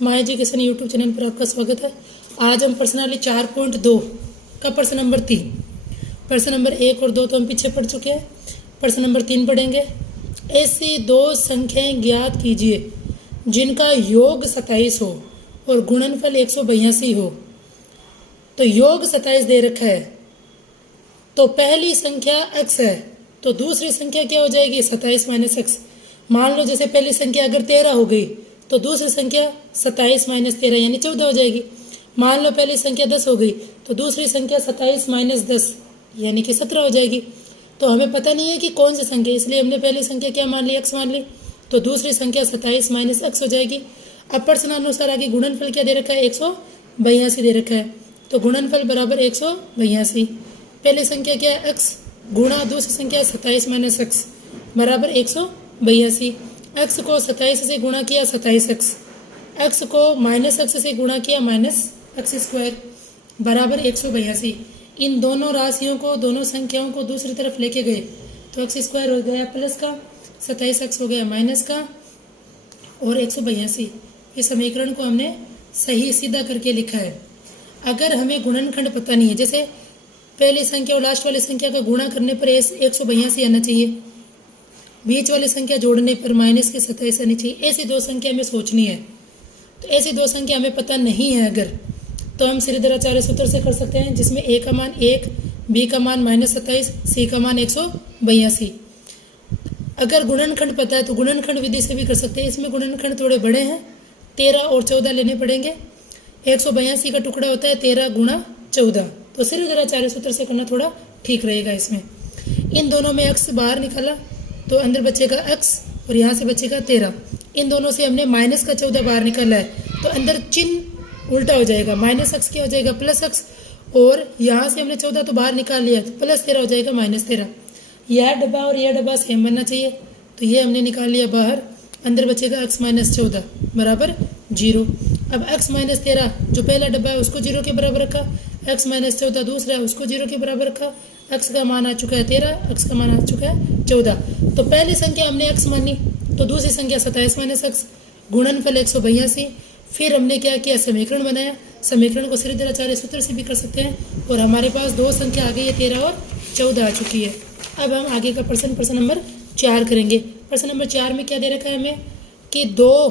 My education YouTube channel पर आपका स्वागत है। आज हम प्रश्नावली 4.2 का प्रश्न नंबर 3, प्रश्न नंबर 1 और 2 तो हम पीछे पढ़ चुके हैं। प्रश्न नंबर 3 पढ़ेंगे। ऐसी दो संख्याएं ज्ञात कीजिए जिनका योग 27 हो और गुणनफल 182 हो। तो योग 27 दे रखा है, तो पहली संख्या x है, तो दूसरी संख्या क्या हो जाएगी 27 माइनस एक्स। मान लो जैसे पहली संख्या अगर 13 हो गई तो दूसरी संख्या 27 माइनस 13 यानी 14 हो जाएगी। मान लो पहली संख्या 10 हो गई तो दूसरी संख्या 27 माइनस 10 यानी कि 17 हो जाएगी। तो हमें पता नहीं है कि कौन सी संख्या, इसलिए हमने पहली संख्या क्या मान ली, x मान ली, तो दूसरी संख्या 27 माइनस एक्स हो जाएगी। अब प्रश्नानुसार आगे गुणनफल क्या दे रखा है, 182 दे रखा है, तो गुणनफल बराबर 182। पहली संख्या क्या है x गुणा दूसरी संख्या 27 माइनस एक्स बराबर 182। एक्स को 27 से गुणा किया 27x, एक्स को माइनस एक्स से गुणा किया माइनस एक्स स्क्वायर बराबर 182। इन दोनों राशियों को, दोनों संख्याओं को दूसरी तरफ लेके गए तो एक्स स्क्वायर हो गया प्लस का, 27x हो गया माइनस का और 182। इस समीकरण को हमने सही सीधा करके लिखा है। अगर हमें गुणनखंड पता नहीं है, जैसे पहली संख्या और लास्ट वाली संख्या का गुणा करने पर 182 आना चाहिए, बीच वाली संख्या जोड़ने पर माइनस के 27 आनी चाहिए। ऐसी दो संख्या हमें सोचनी है, तो ऐसी दो संख्या हमें पता नहीं है अगर, तो हम श्रीधराचार्य सूत्र से कर सकते हैं, जिसमें ए का मान 1, बी का मान माइनस 27, सी का मान 182। अगर गुणनखंड पता है तो गुणनखंड विधि से भी कर सकते हैं। इसमें गुणनखंड थोड़े बड़े हैं, 13 और 14 लेने पड़ेंगे। 182 का टुकड़ा होता है 13 गुणा 14, तो श्रीधराचार्य सूत्र से करना थोड़ा ठीक रहेगा। इसमें इन दोनों में x बाहर निकाला तो अंदर बचेगा x और यहाँ से बचेगा 13। इन दोनों से हमने माइनस का 14 बाहर निकाला है, तो अंदर चिन्ह उल्टा हो जाएगा, माइनस x क्या हो जाएगा प्लस x, और यहाँ से हमने 14 तो बाहर निकाल लिया तो प्लस 13 हो जाएगा माइनस 13। यह डब्बा और यह डब्बा सेम बनना चाहिए, तो ये हमने निकाल लिया बाहर, अंदर बचेगा x माइनस 14 बराबर 0। अब x माइनस 13 जो पहला डब्बा है उसको 0 के बराबर रखा, x माइनस 14 दूसरा है उसको 0 के बराबर रखा। x का मान आ चुका है 13, x का मान आ चुका है 14। तो पहली संख्या हमने x मानी, तो दूसरी संख्या 27 माइनस एक्स, गुणनफल 182। फिर हमने क्या किया, समीकरण बनाया। समीकरण को श्रीधराचार्य सूत्र से भी कर सकते हैं, और हमारे पास दो संख्या आ गई है 13 और 14 आ चुकी है। अब हम आगे का प्रश्न नंबर 4 करेंगे। प्रश्न नंबर 4 में क्या दे रखा है हमें कि दो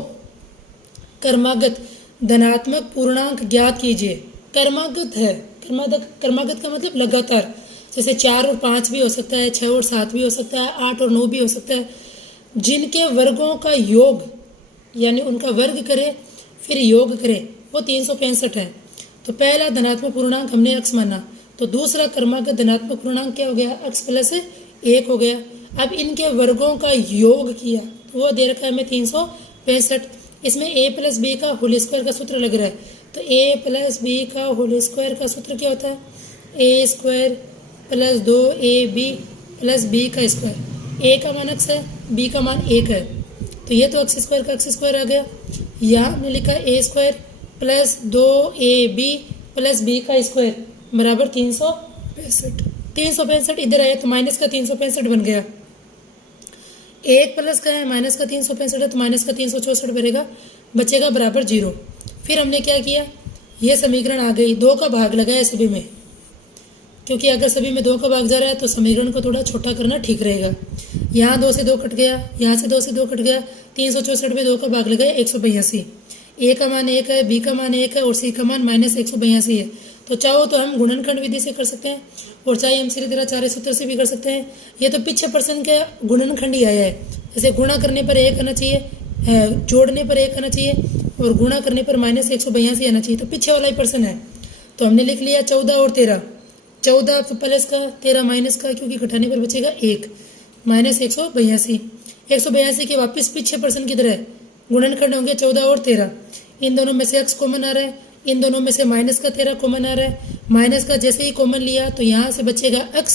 क्रमागत धनात्मक पूर्णांक ज्ञात कीजिए। क्रमागत है, क्रमागत का मतलब लगातार, जैसे 4 और 5 भी हो सकता है, 6 और 7 भी हो सकता है, 8 और 9 भी हो सकता है, जिनके वर्गों का योग यानी उनका वर्ग करें फिर योग करें वो 365 है। तो पहला धनात्मक पूर्णांक हमने x माना, तो दूसरा क्रमागत धनात्मक पूर्णांक क्या हो गया, x प्लस 1 हो गया। अब इनके वर्गों का योग किया तो वो दे रखा है हमें 365। इसमें a प्लस बी का होल स्क्वायर का सूत्र लग रहा है, तो a प्लस बी का होल स्क्वायर का सूत्र क्या होता है, a square plus 2ab plus b का स्क्वायर। a का मान x है, b का मान 1 है, तो ये तो x स्क्वायर का x स्क्वायर आ गया। यहाँ हमने लिखा a square plus 2ab plus b का स्क्वायर बराबर 365। 365 इधर आया तो माइनस का 365 बन गया। एक प्लस का है माइनस का 365 है, तो माइनस का 364 बनेगा, बचेगा बराबर 0। फिर हमने क्या किया, ये समीकरण आ गई, 2 का भाग लगाया सभी में, क्योंकि अगर सभी में 2 का भाग जा रहा है तो समीकरण को थोड़ा छोटा करना ठीक रहेगा। यहाँ 2 से 2 कट गया, यहाँ से 2 से 2 कट गया, 364 में 2 का भाग लगाया 182। ए का मान 1 है, बी का मान 1 है और सी का मान माइनस 182 है। तो चाहो तो हम गुणनखंड विधि से कर सकते हैं, और चाहे हम श्रीधराचार्य सूत्र से भी कर सकते हैं। ये तो पीछे प्रश्न के गुणनखंड ही आया है, जैसे गुणा करने पर 1 आना चाहिए, जोड़ने पर 1 आना चाहिए और गुणा करने पर माइनस 182 आना चाहिए, तो पीछे वाला ही प्रश्न है। तो हमने लिख लिया 14 और 13, 14 प्लस का 13 माइनस का, क्योंकि घटाने पर बचेगा 1 माइनस 182। 182 के वापस पीछे प्रश्न किधर है, गुणनखंड होंगे 14 और 13। इन दोनों में से x कॉमन आ रहा है, इन दोनों में से माइनस का 13 कॉमन आ रहा है। माइनस का जैसे ही कॉमन लिया तो यहाँ से बचेगा x,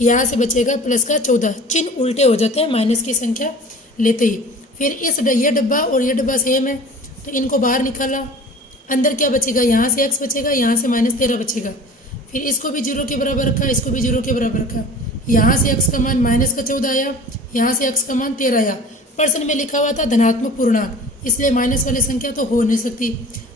यहाँ से बचेगा प्लस का 14। चिन्ह उल्टे हो जाते हैं माइनस की संख्या लेते ही। फिर ये डब्बा और ये डब्बा सेम है, तो इनको बाहर निकाला, अंदर क्या बचेगा, यहाँ से x बचेगा, यहाँ से माइनस 13 बचेगा। फिर इसको भी 0 के बराबर रखा, इसको भी 0 के बराबर रखा। यहाँ से x का मान माइनस का 14 आया, यहाँ से x का मान 13 आया। प्रश्न में लिखा हुआ था धनात्मक पूर्णांक, इसलिए माइनस वाली संख्या तो हो नहीं सकती।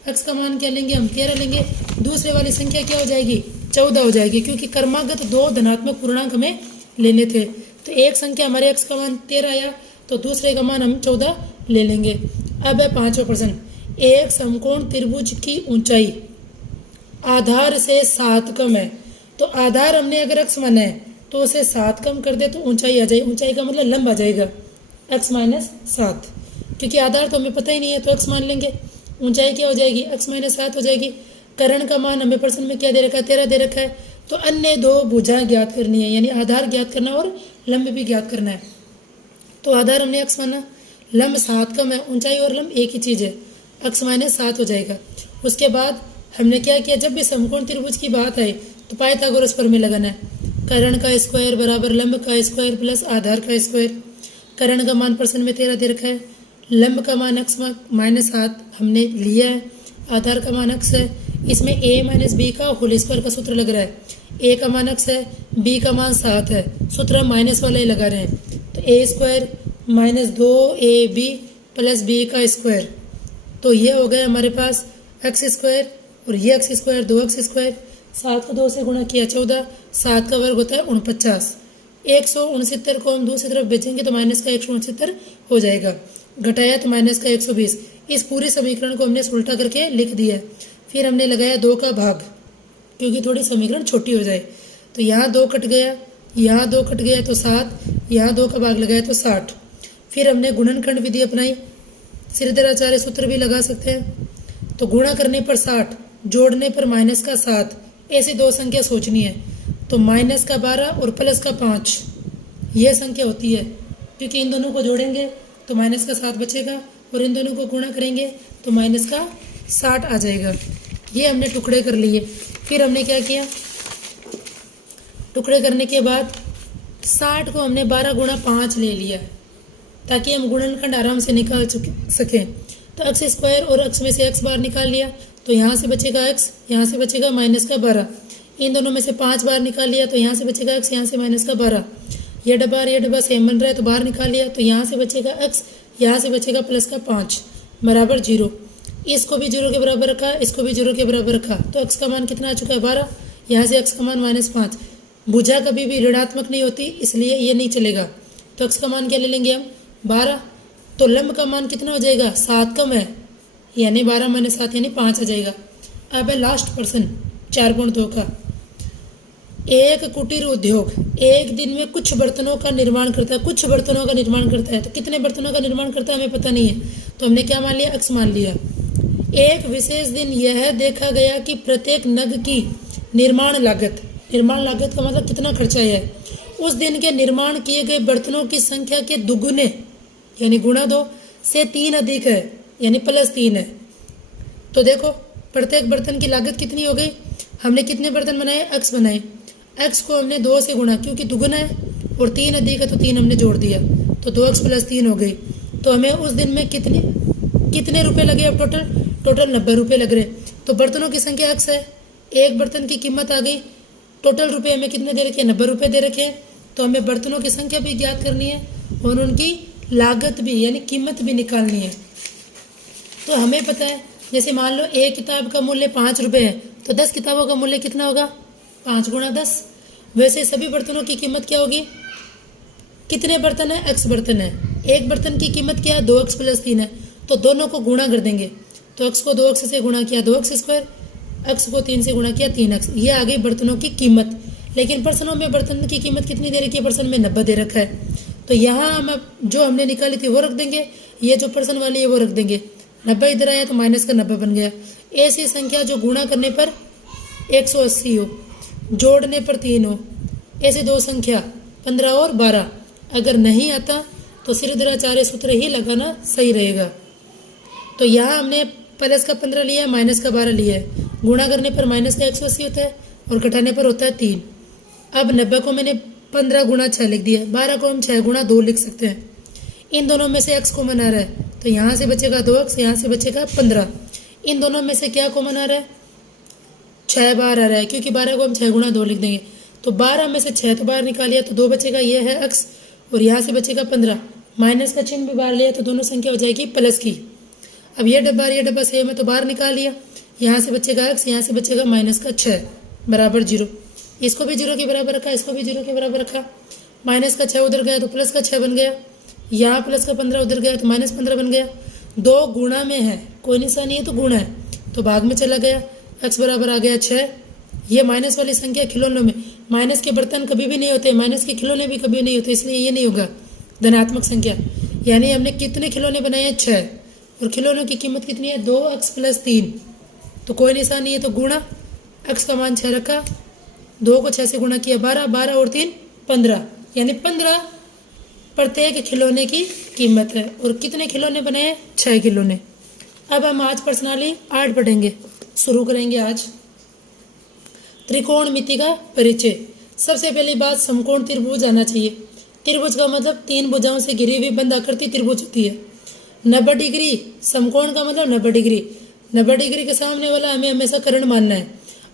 x का मान क्या लेंगे हम, 13 लेंगे। दूसरे वाली संख्या क्या हो जाएगी, 14 हो जाएगी, क्योंकि क्रमागत 2 धनात्मक पूर्णांक हमें लेने थे। तो एक संख्या हमारे x का मान 13 आया, तो दूसरे का मान हम 14 ले लेंगे। अब है 5वां प्रश्न, एक समकोण त्रिभुज की ऊंचाई आधार से 7 कम है। तो आधार हमने अगर x माना है तो उसे 7 कम कर दे तो ऊंचाई आ जाएगी। ऊंचाई का मतलब लंब आ जाएगा x माइनस 7, क्योंकि आधार तो हमें पता ही नहीं है तो x मान लेंगे। ऊंचाई क्या हो जाएगी, x माइनस 7 हो जाएगी। कर्ण का मान हमें प्रश्न में क्या दे रखा है, 13 दे रखा है। तो अन्य 2 भुजाएं ज्ञात करनी है, यानी आधार ज्ञात करना और लंब भी ज्ञात करना है। तो आधार हमने x माना, लंब 7 कम है, ऊंचाई और लंब एक ही चीज़ है, x माइनस 7 हो जाएगा। उसके बाद हमने क्या किया, जब भी समकोण त्रिभुज की बात आए तो पाइथागोरस प्रमेय लगाना है। कर्ण का स्क्वायर बराबर लंब का स्क्वायर प्लस आधार का स्क्वायर। कर्ण का मान प्रश्न में 13 दे रखा है, लंब का मान x माइनस 7 हमने लिया है, आधार का मान x है। इसमें a माइनस बी का होल स्क्वायर का सूत्र लग रहा है। a का मान x है, b का मान 7 है, सूत्र हम माइनस वाला ही लगा रहे हैं। तो a square minus 2ab plus b का स्क्वायर, तो ये हो गया हमारे पास x स्क्वायर, और ये x स्क्वायर 2x स्क्वायर, 7 को 2 से गुणा किया 14, 7 का वर्ग होता है 49। 169 को हम दूसरी तरफ भेजेंगे तो माइनस का 169 हो जाएगा, घटाया तो माइनस का 120। इस पूरे समीकरण को हमने उल्टा करके लिख दिया। फिर हमने लगाया 2 का भाग, क्योंकि थोड़ी समीकरण छोटी हो जाए। तो यहाँ 2 कट गया, यहाँ 2 कट गया तो 7, यहाँ 2 का भाग लगाया तो 60। फिर हमने गुणनखंड विधि अपनाई, श्रीधराचार्य सूत्र भी लगा सकते हैं। तो गुणा करने पर 60, जोड़ने पर माइनस का 7, ऐसी 2 संख्या सोचनी है। तो माइनस का 12 और प्लस का 5 यह संख्या होती है, क्योंकि इन दोनों को जोड़ेंगे तो माइनस का 7 बचेगा और इन दोनों को गुणा करेंगे तो माइनस का 60 आ जाएगा। ये हमने टुकड़े कर लिए। फिर हमने क्या किया, टुकड़े करने के बाद 60 को हमने 12 गुणा 5 ले लिया, ताकि हम गुणनखंड आराम से निकाल सकें। तो x स्क्वायर और x में से x बार निकाल लिया, तो यहाँ से बचेगा x, यहाँ से बचेगा माइनस का 12। इन दोनों में से 5 बार निकाल लिया, तो यहाँ से बचेगा x, यहाँ से माइनस का 12। ये डब्बा सेम बन रहा है तो बाहर निकाल लिया, तो यहाँ से बचेगा x, यहाँ से बचेगा प्लस का 5 बराबर 0। इसको भी 0 के बराबर रखा, इसको भी 0 के बराबर रखा, तो x का मान कितना आ चुका है 12। यहाँ से x का मान माइनस 5। भुजा कभी भी ऋणात्मक नहीं होती, इसलिए ये नहीं चलेगा। तो x का मान क्या ले लेंगे हम, 12। तो लंब का मान कितना हो जाएगा, 7 कम है, यानी 12 माइनस 7 यानी 5 आ जाएगा। अब है लास्ट प्रश्न 4.2 का, एक कुटीर उद्योग एक दिन में कुछ बर्तनों का निर्माण करता है। कुछ बर्तनों का निर्माण करता है, तो कितने बर्तनों का निर्माण करता है हमें पता नहीं है, तो हमने क्या मान लिया, x मान लिया। एक विशेष दिन यह देखा गया कि प्रत्येक नग की निर्माण लागत का मतलब कितना खर्चा है, उस दिन के निर्माण किए गए बर्तनों की संख्या के दुगुने यानी गुणा 2 से 3 अधिक है, यानी प्लस 3 है। तो देखो प्रत्येक बर्तन की लागत कितनी हो गई, हमने कितने बर्तन बनाए, x बनाए, x को हमने 2 से गुणा, क्योंकि दुगुना है और 3 अधिक है तो 3 हमने जोड़ दिया, तो 2x प्लस 3 हो गई। तो हमें उस दिन में कितने रुपए लगे, अब टोटल 90 रुपये लग रहे। तो बर्तनों की संख्या x है, एक बर्तन की कीमत आ गई, टोटल रुपए हमें कितने दे रखे हैं, 90 रुपये दे रखे हैं। तो हमें बर्तनों की संख्या भी ज्ञात करनी है और उनकी लागत भी यानी कीमत भी निकालनी है। तो हमें पता है, जैसे मान लो एक किताब का मूल्य 5 रुपये है, तो 10 किताबों का मूल्य कितना होगा, 5 गुणा 10। वैसे सभी बर्तनों की कीमत क्या होगी, कितने बर्तन है, x बर्तन है, एक बर्तन की कीमत क्या है, 2x प्लस 3 है, तो दोनों को गुणा कर देंगे। तो x को 2x से गुणा किया 2x स्क्वायर, x को 3 से गुणा किया 3x, ये आ गई बर्तनों की कीमत। लेकिन प्रश्नों में बर्तन की कीमत कितनी दे रखी है, प्रश्न में 90 दे रखा है। तो यहाँ हम जो हमने निकाली थी वो रख देंगे, ये जो प्रश्न वाली है वो रख देंगे। 90 इधर आया तो माइनस का 90 बन गया। ऐसी संख्या जो गुणा करने पर 180 हो, जोड़ने पर 3 हो, ऐसे 2 संख्या 15 और 12। अगर नहीं आता तो श्रीधराचार्य सूत्र ही लगाना सही रहेगा। तो यहाँ हमने प्लस का 15 लिया, माइनस का 12 लिया है। गुणा करने पर माइनस का 180 होता है और घटाने पर होता है 3। अब 90 को मैंने 15 गुणा 6 लिख दिया, 12 को हम 6 गुणा 2 लिख सकते हैं। इन दोनों में से x कॉमन आ रहा है, तो यहाँ से बचेगा 2x, यहाँ से बचेगा 15। इन दोनों में से क्या कॉमन आ रहा है, 6 बार आ रहा है, क्योंकि 12 को हम 6 गुणा 2 लिख देंगे। तो 12 में से 6 तो बाहर निकालिया तो 2 बचेगा, ये है x, और यहाँ से बचेगा 15। माइनस का चिन्ह भी बाहर लिया तो दोनों संख्या हो जाएगी प्लस की। अब ये डब्बा सेम है तो बाहर निकाल लिया। यहाँ से बचेगा x, यहाँ से बचेगा माइनस का 6 बराबर 0। इसको भी 0 के बराबर रखा, इसको भी 0 के बराबर रखा। माइनस का 6 उधर गया तो प्लस का 6 बन गया। यहाँ प्लस का 15 उधर गया तो माइनस 15 बन गया। 2 गुणा में है, कोई निशान नहीं है तो गुणा है, तो भाग में चला गया। x बराबर आ गया 6। ये माइनस वाली संख्या खिलौनों में, माइनस के बर्तन कभी भी नहीं होते, माइनस के खिलौने भी कभी नहीं होते, इसलिए ये नहीं होगा धनात्मक संख्या। यानी हमने कितने खिलौने बनाए हैं? 6। और खिलौनों की कीमत कितनी है? 2x + 3, तो कोई निशान नहीं है तो गुणा। x का मान 6 रखा, 2 को 6 से गुणा किया 12, 12 और 3 15, यानी 15 प्रत्येक खिलौने की कीमत है। और कितने खिलौने बने हैं? 6 खिलौने। अब हम आज प्रश्नावली 8 पढ़ेंगे, शुरू करेंगे आज। त्रिकोणमिति का परिचय। सबसे पहली बात, समकोण त्रिभुज आना चाहिए। त्रिभुज का मतलब 3 भुजाओं से घिरी हुई बंद आकृति त्रिभुज होती है। 90 डिग्री, समकोण का मतलब 90 डिग्री। 90 डिग्री के सामने वाला हमें हमेशा कर्ण मानना है।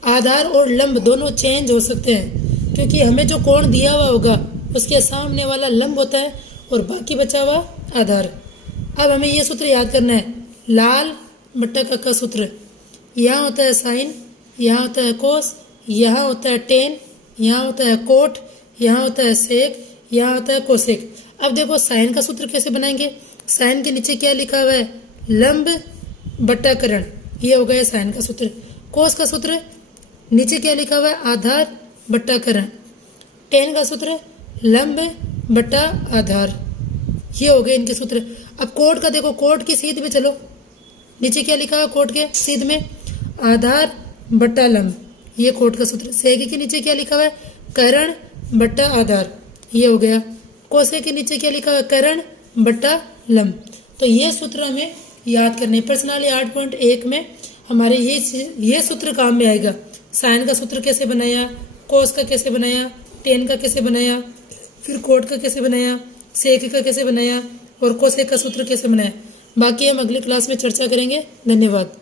आधार और लंब दोनों चेंज हो सकते हैं, क्योंकि हमें जो कोण दिया हुआ होगा उसके सामने वाला लंब होता है और बाकी बचा हुआ आधार। अब हमें यह सूत्र याद करना है, लाल बट्टा का सूत्र। यहाँ होता है साइन, यहाँ होता है कोस, यहाँ होता है टेन, यहाँ होता है कोट, यहाँ होता है सेक, यहाँ होता है कोसेक। अब देखो साइन का सूत्र कैसे बनाएंगे। साइन के नीचे क्या लिखा हुआ है? लंब बट्टा कर्ण, ये हो गया साइन का सूत्र। कोस का सूत्र नीचे क्या लिखा हुआ है? आधार बट्टा कर्ण। टेन का सूत्र लंब बट्टा आधार, ये हो गए इनके सूत्र। अब कोट का देखो, कोट की सीध में चलो, नीचे क्या लिखा हुआ कोट के सीध में? आधार बट्टा लंब, ये कोट का सूत्र। सेक के नीचे क्या लिखा हुआ है? कर्ण बट्टा आधार, ये हो गया। कोसे के नीचे क्या लिखा हुआ है? कर्ण बट्टा लंब। तो ये सूत्र हमें याद करने। प्रश्नावली 8.1 में हमारे ये सूत्र काम में आएगा। साइन का सूत्र कैसे बनाया, कोस का कैसे बनाया, टेन का कैसे बनाया, फिर कोट का कैसे बनाया, सेक का कैसे बनाया और कोसेक का सूत्र कैसे बनाया। बाकी हम अगली क्लास में चर्चा करेंगे। धन्यवाद।